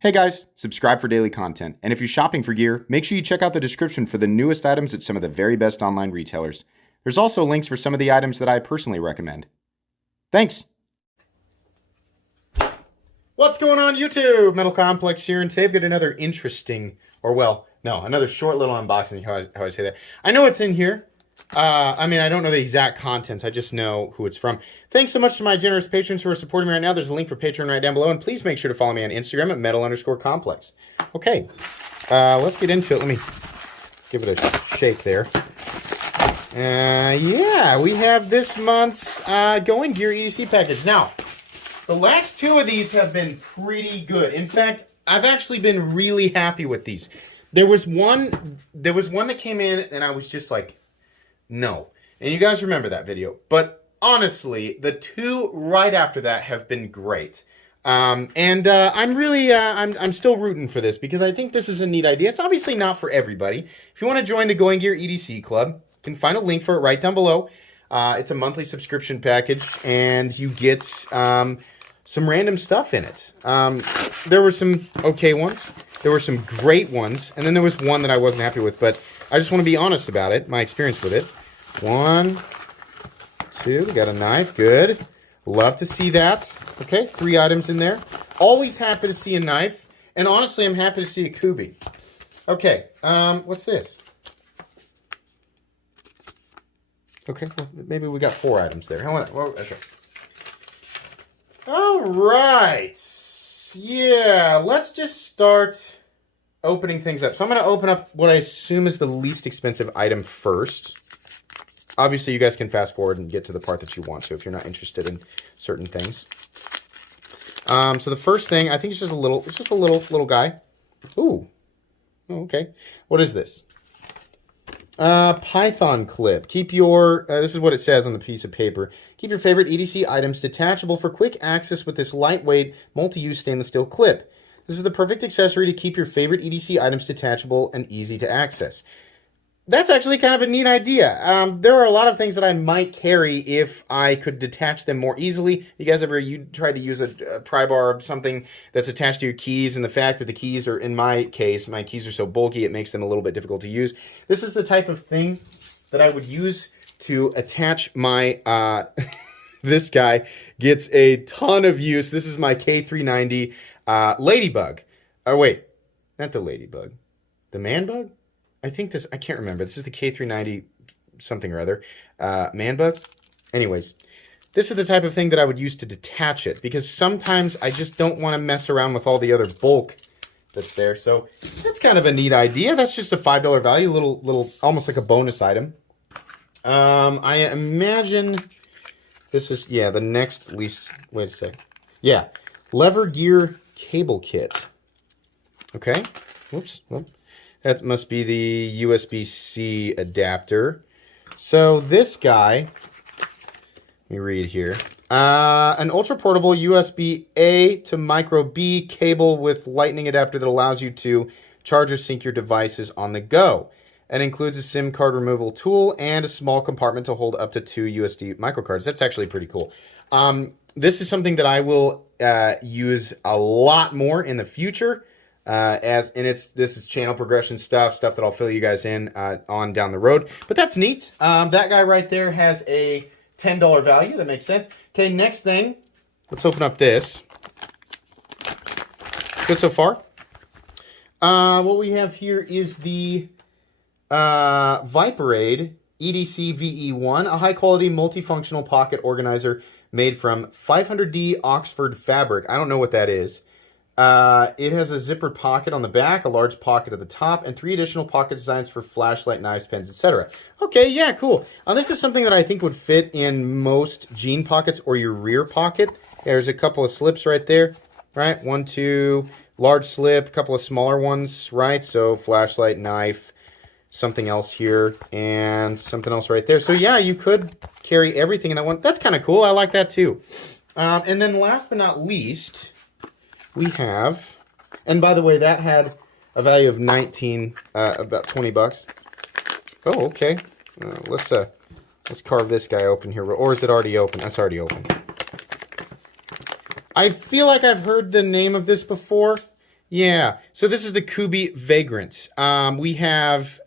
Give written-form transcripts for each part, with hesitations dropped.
Hey guys, subscribe for daily content. And if you're shopping for gear, make sure you check out the description for the newest items at some of the very best online retailers. There's also links for some of the items that I personally recommend. Thanks! What's going on YouTube? Metal Complex here, and today I've got another interesting, another short little unboxing, how I say that. I know it's in here. I don't know the exact contents. I just know who it's from. Thanks so much to my generous patrons who are supporting me right now. There's a link for Patreon right down below. And please make sure to follow me on Instagram at metal_complex. Okay, let's get into it. Let me give it a shake there. Yeah, we have this month's Going Gear EDC package. Now, the last two of these have been pretty good. In fact, I've actually been really happy with these. There was one that came in and I was just like, no. And you guys remember that video. But honestly, the two right after that have been great. I'm still rooting for this because I think this is a neat idea. It's obviously not for everybody. If you want to join the Going Gear EDC Club, you can find a link for it right down below. It's a monthly subscription package, and you get some random stuff in it. There were some okay ones. There were some great ones. And then there was one that I wasn't happy with, but I just want to be honest about it, my experience with it. 1, 2, we got a knife, good. Love to see that. Okay, 3 items in there. Always happy to see a knife, and honestly, I'm happy to see a Kubi. Okay, what's this? Okay, well, maybe we got 4 items there. Okay. All right. Yeah, let's just start opening things up. So I'm going to open up what I assume is the least expensive item first. Obviously, you guys can fast forward and get to the part that you want to if you're not interested in certain things. So the first thing, I think it's just a little guy. Ooh. Oh, okay. What is this? Python clip. Keep your, this is what it says on the piece of paper. Keep your favorite EDC items detachable for quick access with this lightweight, multi-use stainless steel clip. This is the perfect accessory to keep your favorite EDC items detachable and easy to access. That's actually kind of a neat idea. There are a lot of things that I might carry if I could detach them more easily. You guys ever tried to use a pry bar or something that's attached to your keys, and the fact that the keys are, in my case, my keys are so bulky, it makes them a little bit difficult to use. This is the type of thing that I would use to attach my, this guy gets a ton of use. This is my K390 Ladybug. Oh, wait, not the Ladybug. The Man Bug? I think this, I can't remember. This is the K390 something or other. Man Bug? Anyways, this is the type of thing that I would use to detach it, because sometimes I just don't want to mess around with all the other bulk that's there. So that's kind of a neat idea. That's just a $5 value, little, almost like a bonus item. I imagine this is, yeah, the next least, wait a sec. Yeah, lever gear cable kit. Okay, whoops. That must be the USB-C adapter. So this guy, let me read here. An ultra-portable USB-A to micro-B cable with lightning adapter that allows you to charge or sync your devices on the go. It includes a SIM card removal tool and a small compartment to hold up to 2 USB microcards. That's actually pretty cool. This is something that I will use a lot more in the future. This is channel progression stuff that I'll fill you guys in on down the road. But that's neat. That guy right there has a $10 value. That makes sense. Okay, next thing. Let's open up this. Good so far. What we have here is the Viperade EDC VE1, a high-quality multifunctional pocket organizer made from 500D Oxford fabric. I don't know what that is. It has a zippered pocket on the back, a large pocket at the top, and 3 additional pocket designs for flashlight, knives, pens, etc. Okay, yeah, cool. This is something that I think would fit in most jean pockets or your rear pocket. There's a couple of slips right there, right? 1, 2, large slip, a couple of smaller ones, right? So flashlight, knife, something else here, and something else right there. So yeah, you could carry everything in that one. That's kind of cool. I like that too. And then last but not least, we have, and by the way, that had a value of about 20 bucks. Oh, okay. Let's carve this guy open here. Or is it already open? That's already open. I feel like I've heard the name of this before. Yeah, so this is the Kubi Vagrant. We have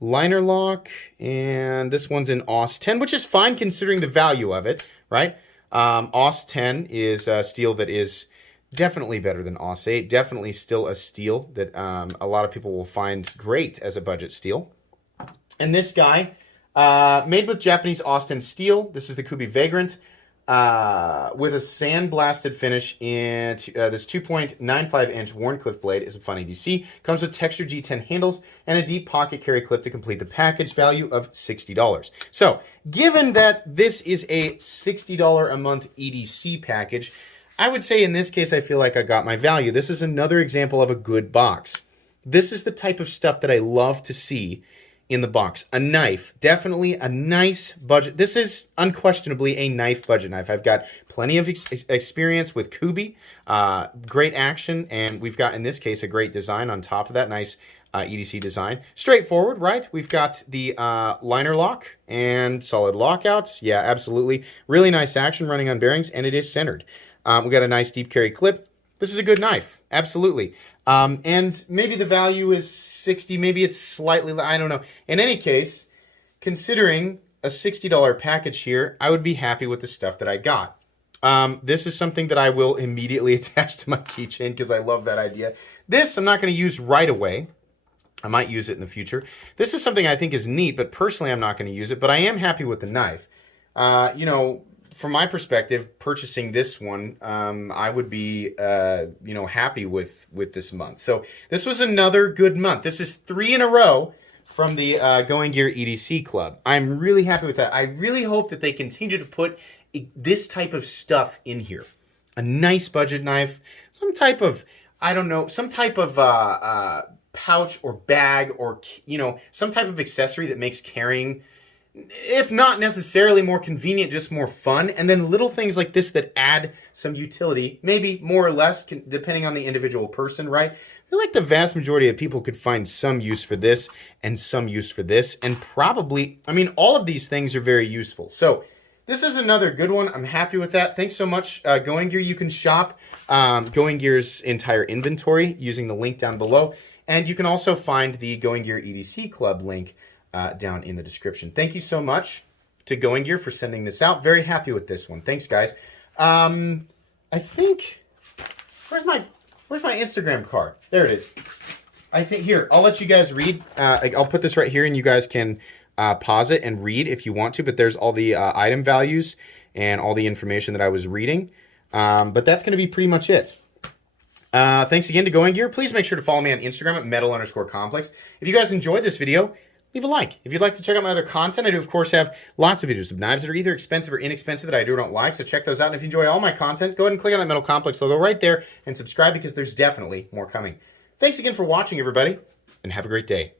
liner lock, and this one's in AUS 10, which is fine considering the value of it, right? AUS 10 is a steel that is definitely better than AUS 8. Definitely still a steel that a lot of people will find great as a budget steel. And this guy, made with Japanese AUS 10 steel. This is the Kubi Vagrant. With a sandblasted finish in this 2.95-inch Wharncliffe blade is a fun EDC. Comes with textured G10 handles and a deep pocket carry clip to complete the package, value of $60. So, given that this is a $60 a month EDC package, I would say in this case I feel like I got my value. This is another example of a good box. This is the type of stuff that I love to see in the box. A knife, definitely a nice budget. This is unquestionably a knife budget knife. I've got plenty of experience with Kubi, great action, and we've got, in this case, a great design on top of that, nice EDC design. Straightforward, right? We've got the liner lock and solid lockouts. Yeah, absolutely. Really nice action running on bearings, and it is centered. We've got a nice deep carry clip. This is a good knife, absolutely. And maybe the value is 60, maybe it's slightly, I don't know. In any case, considering a $60 package here, I would be happy with the stuff that I got. This is something that I will immediately attach to my keychain because I love that idea. This I'm not going to use right away. I might use it in the future. This is something I think is neat, but personally I'm not going to use it, but I am happy with the knife. You know, from my perspective, purchasing this one, I would be, you know, happy with this month. So this was another good month. This is 3 in a row from the Going Gear EDC Club. I'm really happy with that. I really hope that they continue to put this type of stuff in here. A nice budget knife, some type of, I don't know, some type of pouch or bag or, you know, some type of accessory that makes carrying, if not necessarily more convenient, just more fun. And then little things like this that add some utility, maybe more or less, depending on the individual person, right? I feel like the vast majority of people could find some use for this and some use for this. And probably, I mean, all of these things are very useful. So this is another good one. I'm happy with that. Thanks so much, Going Gear. You can shop Going Gear's entire inventory using the link down below. And you can also find the Going Gear EDC Club link down in the description. Thank you so much to Going Gear for sending this out. Very happy with this one. Thanks, guys. I think, where's my Instagram card? There it is. I think, here, I'll let you guys read. I'll put this right here and you guys can pause it and read if you want to, but there's all the item values and all the information that I was reading. But that's going to be pretty much it. Thanks again to Going Gear. Please make sure to follow me on Instagram at metal_complex. If you guys enjoyed this video, leave a like. If you'd like to check out my other content, I do, of course, have lots of videos of knives that are either expensive or inexpensive that I do or don't like, so check those out. And if you enjoy all my content, go ahead and click on that Metal Complex logo right there and subscribe because there's definitely more coming. Thanks again for watching, everybody, and have a great day.